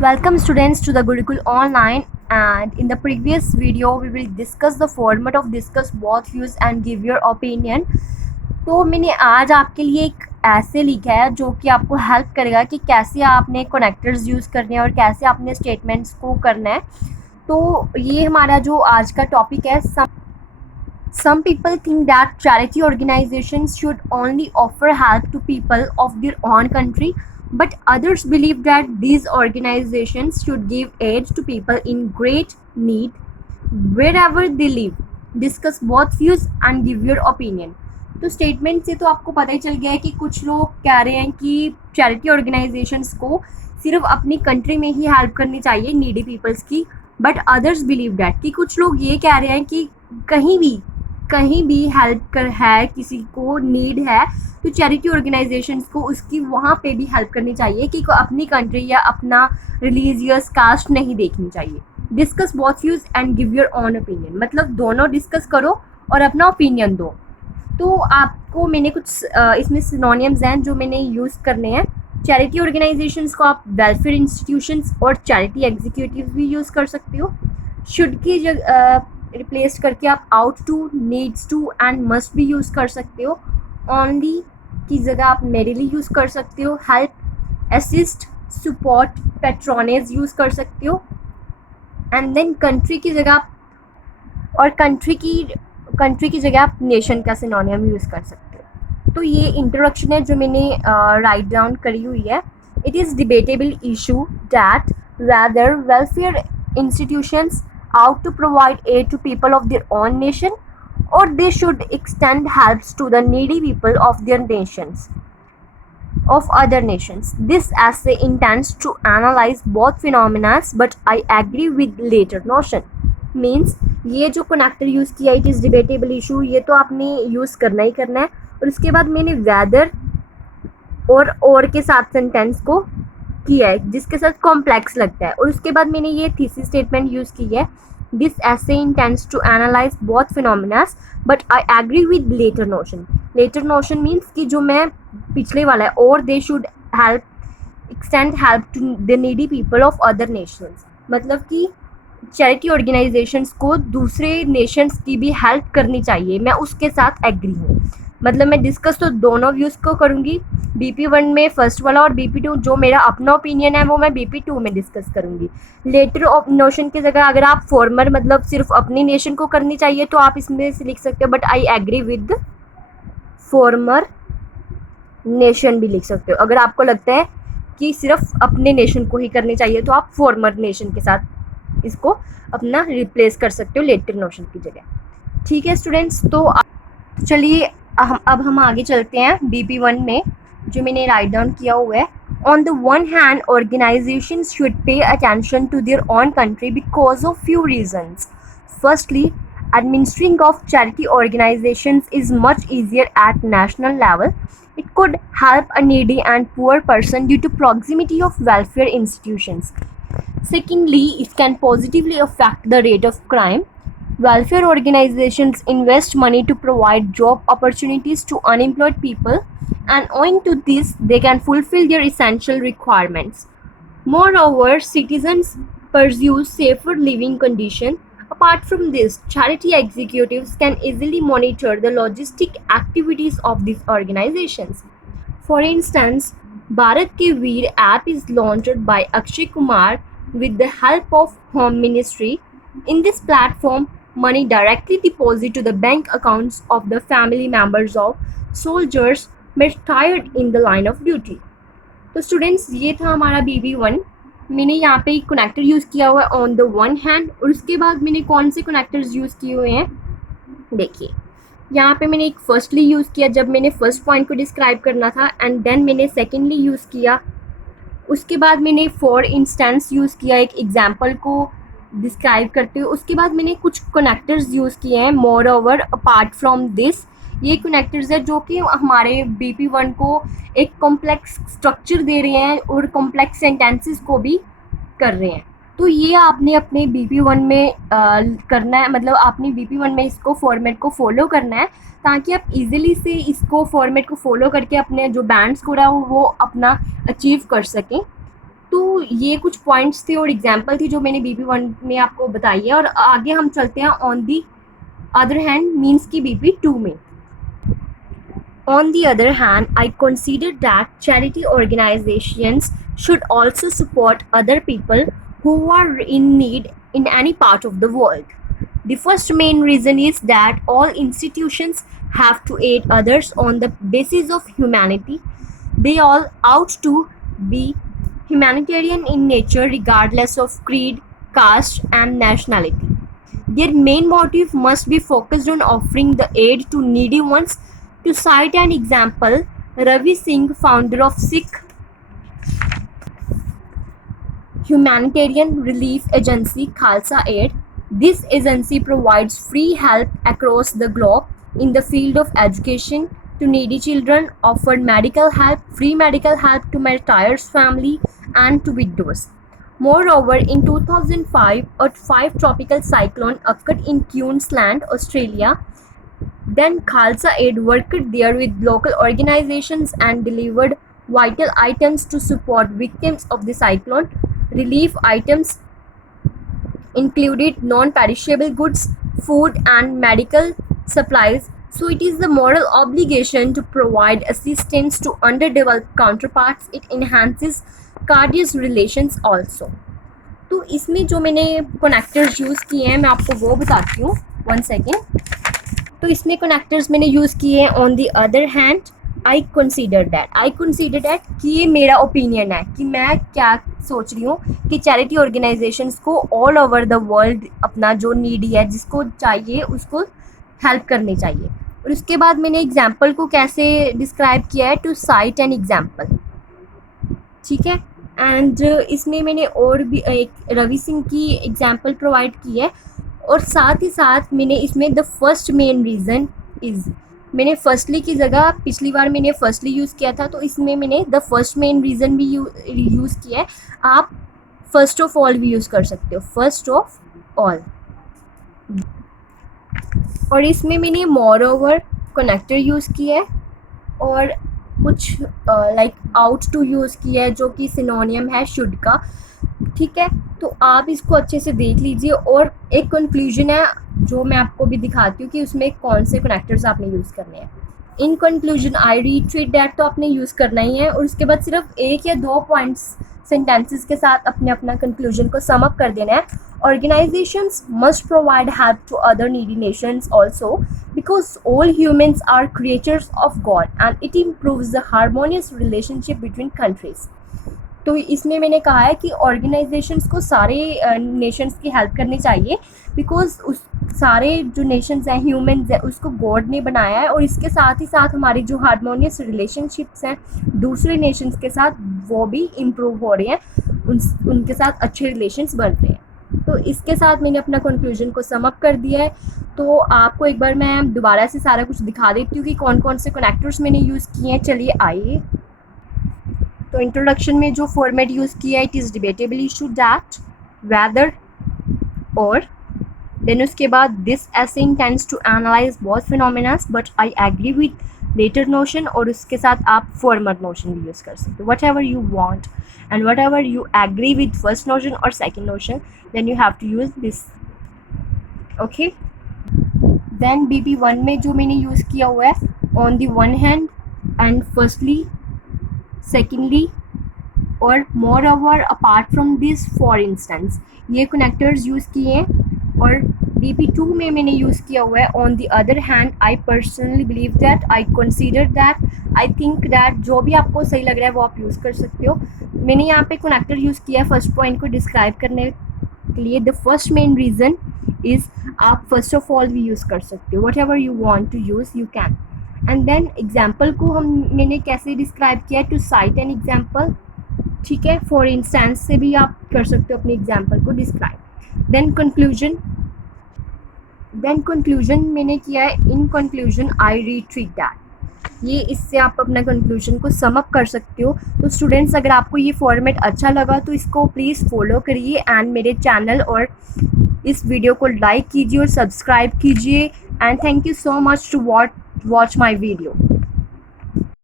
Welcome students to the Gurukul Online, and in the previous video we will discuss the format of discuss both views and give your opinion. तो मैंने आज आपके लिए एक ऐसे लिखा है जो कि आपको हेल्प करेगा कि कैसे आपने कनेक्टर्स यूज़ करने हैं और कैसे आपने स्टेटमेंट्स को करना है। तो ये हमारा जो आज का टॉपिक है। Some people think that charity organizations should only offer help to people of their own country, but others believe that these organizations should give aid to people in great need wherever they live. Discuss both views and give your opinion. तो statement से तो आपको पता ही चल गया है कि कुछ लोग कह रहे हैं कि चैरिटी ऑर्गेनाइजेशंस को सिर्फ अपनी कंट्री में ही हेल्प करनी चाहिए नीडी पीपल्स की, बट अदर्स बिलीव डैट कि कुछ लोग ये कह रहे हैं कि कहीं भी हेल्प कर है, किसी को नीड है तो चैरिटी ऑर्गेनाइजेशंस को उसकी वहाँ पे भी हेल्प करनी चाहिए कि अपनी कंट्री या अपना रिलीजियस कास्ट नहीं देखनी चाहिए. Discuss both views and give your own opinion, मतलब दोनों डिस्कस करो और अपना ओपिनियन दो. तो आपको मैंने कुछ इसमें सिनोनिम्स हैं जो मैंने यूज़ करने हैं. चैरिटी ऑर्गेनाइजेशंस को आप वेलफेयर इंस्टीट्यूशंस और चैरिटी एग्जीक्यूटिव भी यूज़ कर सकते हो. शुड की जगह रिप्लेस करके आप out to, needs to and must भी यूज़ कर सकते हो. ओनली की जगह आप मेरिली यूज़ कर सकते हो. Help, assist, support, patronage use कर सकते हो. एंड देन कंट्री की जगह और कंट्री की जगह आप नेशन का सिनोनियम यूज़ कर सकते हो. तो ये इंट्रोडक्शन है जो मैंने राइट डाउन करी हुई है. It is debatable issue that weather welfare institutions out to provide aid to people of their own nation or they should extend helps to the needy people of their nations of other nations. This essay intends to analyze both phenomena, but I agree with later notion. Means ये जो connector use किया it is debatable issue, ये तो आपने use करना ही करना है. और उसके बाद मैंने वेदर और के साथ सेंटेंस को किया है जिसके साथ कॉम्प्लेक्स लगता है. और उसके बाद मैंने ये थीसिस स्टेटमेंट यूज़ की है. This essay intends to analyse both phenomenas but I agree with latter notion. Latter notion means कि जो मैं पिछले वाला है, और they should help extend help to the needy people of other nations, मतलब कि चैरिटी ऑर्गेनाइजेशंस को दूसरे नेशंस की भी हेल्प करनी चाहिए. मैं उसके साथ एग्री हूँ. मतलब मैं डिस्कस तो दोनों व्यूज़ को करूँगी. BP1 में फर्स्ट वाला और BP2 जो मेरा अपना ओपिनियन है वो मैं BP2 में डिस्कस करूँगी. लेटर ऑफ नोशन की जगह अगर आप फॉर्मर मतलब सिर्फ अपनी नेशन को करनी चाहिए तो आप इसमें से लिख सकते हो, but I agree with former nation भी लिख सकते हो. अगर आपको लगता है कि सिर्फ अपने नेशन को ही करनी चाहिए तो आप फॉर्मर नेशन के साथ इसको अपना रिप्लेस कर सकते हो लेटर नोशन की जगह. ठीक है स्टूडेंट्स, तो चलिए अब हम आगे चलते हैं BP1 में जो मैंने राइट डाउन किया हुआ है. On the one hand organisations should pay attention to their own country because of few reasons. Firstly, administering of charity organizations is much easier at national level. It could help a needy and poor person due to proximity of welfare institutions. Secondly, it can positively affect the rate of crime. Welfare organizations invest money to provide job opportunities to unemployed people, and owing to this, they can fulfill their essential requirements. Moreover, citizens pursue safer living conditions. Apart from this, charity executives can easily monitor the logistic activities of these organizations. For instance, Bharat Ke Veer app is launched by Akshay Kumar with the help of Home Ministry. In this platform, money directly deposited to the bank accounts of the family members of soldiers retired in the line of duty. तो students ये था हमारा BP1. मैंने यहाँ पे एक connector use किया हुआ है ऑन द वन हैंड, और उसके बाद मैंने कौन से कनेक्टर्स यूज़ किए हुए हैं देखिए. यहाँ पे मैंने एक फर्स्टली यूज़ किया जब मैंने फर्स्ट पॉइंट को डिस्क्राइब करना था, एंड देन मैंने सेकेंडली यूज़ किया. उसके बाद मैंने फॉर इंस्टेंस यूज़ किया एक एग्जाम्पल को डिस्क्राइब करते हुए. उसके बाद मैंने कुछ कनेक्टर्स यूज़ किए हैं. More over apart from this, ये कनेक्टर्स है जो कि हमारे BP1 को एक कॉम्प्लेक्स स्ट्रक्चर दे रहे हैं और कॉम्प्लेक्स सेंटेंसेस को भी कर रहे हैं. तो ये आपने अपने BP1 में करना है, मतलब आपने BP1 में इसको फॉर्मेट को फॉलो करना है ताकि आप इजीली से इसको फॉर्मेट को फॉलो करके अपने जो बैंड स्कोर है वो अपना अचीव कर सकें. तो ये कुछ पॉइंट्स थे और एग्जाम्पल थी जो मैंने BP1 में आपको बताई है, और आगे हम चलते हैं on the other hand means की BP2 में। On the other hand, I consider that charity organizations should also support other people who are in need in any part of the world. The first main reason is that all institutions have to aid others on the basis of humanity. They all ought to be humanitarian in nature regardless of creed, caste, and nationality. Their main motive must be focused on offering the aid to needy ones. To cite an example, Ravi Singh, founder of Sikh humanitarian relief agency Khalsa Aid. This agency provides free help across the globe in the field of education to needy children, offered medical help, free medical help to martyrs' family and to widows. Moreover, in 2005, a 5 tropical cyclone occurred in Queensland, Australia. Then Khalsa Aid worked there with local organizations and delivered vital items to support victims of the cyclone. Relief items included non-perishable goods, food and medical supplies. So it is the moral obligation to provide assistance to underdeveloped counterparts. It enhances courteous relations also. तो इसमें जो मैंने connectors use किए हैं मैं आपको वो बताती हूँ, 1 सेकेंड। तो इसमें कनेक्टर्स मैंने यूज़ किए हैं on the other hand, I consider that कि ये मेरा ओपिनियन है कि मैं क्या सोच रही हूँ कि चैरिटी ऑर्गेनाइजेशंस को ऑल ओवर द वर्ल्ड अपना जो नीडी है जिसको चाहिए उसको हेल्प करनी चाहिए। और उसके बाद मैंने एग्जाम्पल को कैसे डिस्क्राइब किया है, टू साइट एन एग्जाम्पल, ठीक है। एंड इसमें मैंने और भी एक रवि सिंह की एग्जाम्पल प्रोवाइड की है, और साथ ही साथ मैंने इसमें the first main reason is, मैंने फर्स्टली की जगह पिछली बार मैंने फर्स्टली यूज़ किया था, तो इसमें मैंने द फर्स्ट मेन रीज़न भी यूज़ किया है। आप फर्स्ट ऑफ ऑल भी यूज़ कर सकते हो, फर्स्ट ऑफ ऑल। और इसमें मैंने मोर ओवर कनेक्टर यूज़ किया है और कुछ लाइक आउट टू यूज़ किया है जो कि सिनोनियम है शुड का, ठीक है। तो आप इसको अच्छे से देख लीजिए, और एक कंक्लूजन है जो मैं आपको भी दिखाती हूँ कि उसमें कौन से कनेक्टर्स आपने यूज़ करने हैं। In conclusion I retreat that, तो आपने यूज़ करना ही है, और उसके बाद सिर्फ 1 या 2 पॉइंट्स सेंटेंसेस के साथ अपने अपना कंक्लूजन को सम अप कर देना है। Organisations must provide help to other needy nations also because all humans are creatures of God and it improves the harmonious relationship between countries. तो इसमें मैंने कहा है कि ऑर्गेनाइजेशंस को सारे नेशंस की हेल्प करनी चाहिए बिकॉज उस सारे जो नेशंस हैं, ह्यूमंस हैं, उसको गॉड ने बनाया है, और इसके साथ ही साथ हमारी जो हार्मोनियस रिलेशनशिप्स हैं दूसरे नेशंस के साथ वो भी इम्प्रूव हो रहे हैं, उनके साथ अच्छे रिलेशंस बन रहे हैं। तो इसके साथ मैंने अपना कंक्लूजन को सम अप कर दिया है। तो आपको एक बार मैं दोबारा से सारा कुछ दिखा देती हूँ कि कौन कौन से कनेक्टर्स मैंने यूज़ किए हैं। चलिए आइए। तो इंट्रोडक्शन में जो फॉर्मेट यूज़ किया है, it is debatable issue that whether और, देन उसके बाद this essay intends to analyse both phenomenas but I agree with latter notion, और उसके साथ आप फॉर्मर नोशन भी यूज़ कर सकते हो, whatever you want and whatever you agree with first notion और second notion then you have to use this, okay. Then BP1 में जो मैंने यूज़ किया हुआ है, on the one hand and firstly, secondly और moreover apart from this for instance, ये connectors use किए हैं। और BP2 में मैंने यूज़ किया हुआ है on the other hand, I personally believe that, I consider that, I think that, जो भी आपको सही लग रहा है वो आप यूज़ कर सकते हो। मैंने यहाँ पे कनेक्टर यूज़ किया है फर्स्ट पॉइंट को डिस्क्राइब करने के लिए। The first main reason is आप फर्स्ट ऑफ ऑल भी यूज़ कर सकते हो, whatever you want to use you can. And then example को मैंने कैसे डिस्क्राइब किया है, टू साइट एन एग्जाम्पल, ठीक है। फॉर इंस्टेंस से भी आप कर सकते हो अपने एग्जाम्पल को डिस्क्राइब। देन कंक्लूजन मैंने किया है, in conclusion I retreat that, ये इससे आप अपना कंक्लूजन को सम अप कर सकते हो। तो स्टूडेंट्स, अगर आपको ये फॉर्मेट अच्छा लगा तो इसको प्लीज़ फॉलो करिए एंड मेरे चैनल और इस वीडियो को लाइक कीजिए और सब्सक्राइब कीजिए, and thank you so much to watch my video.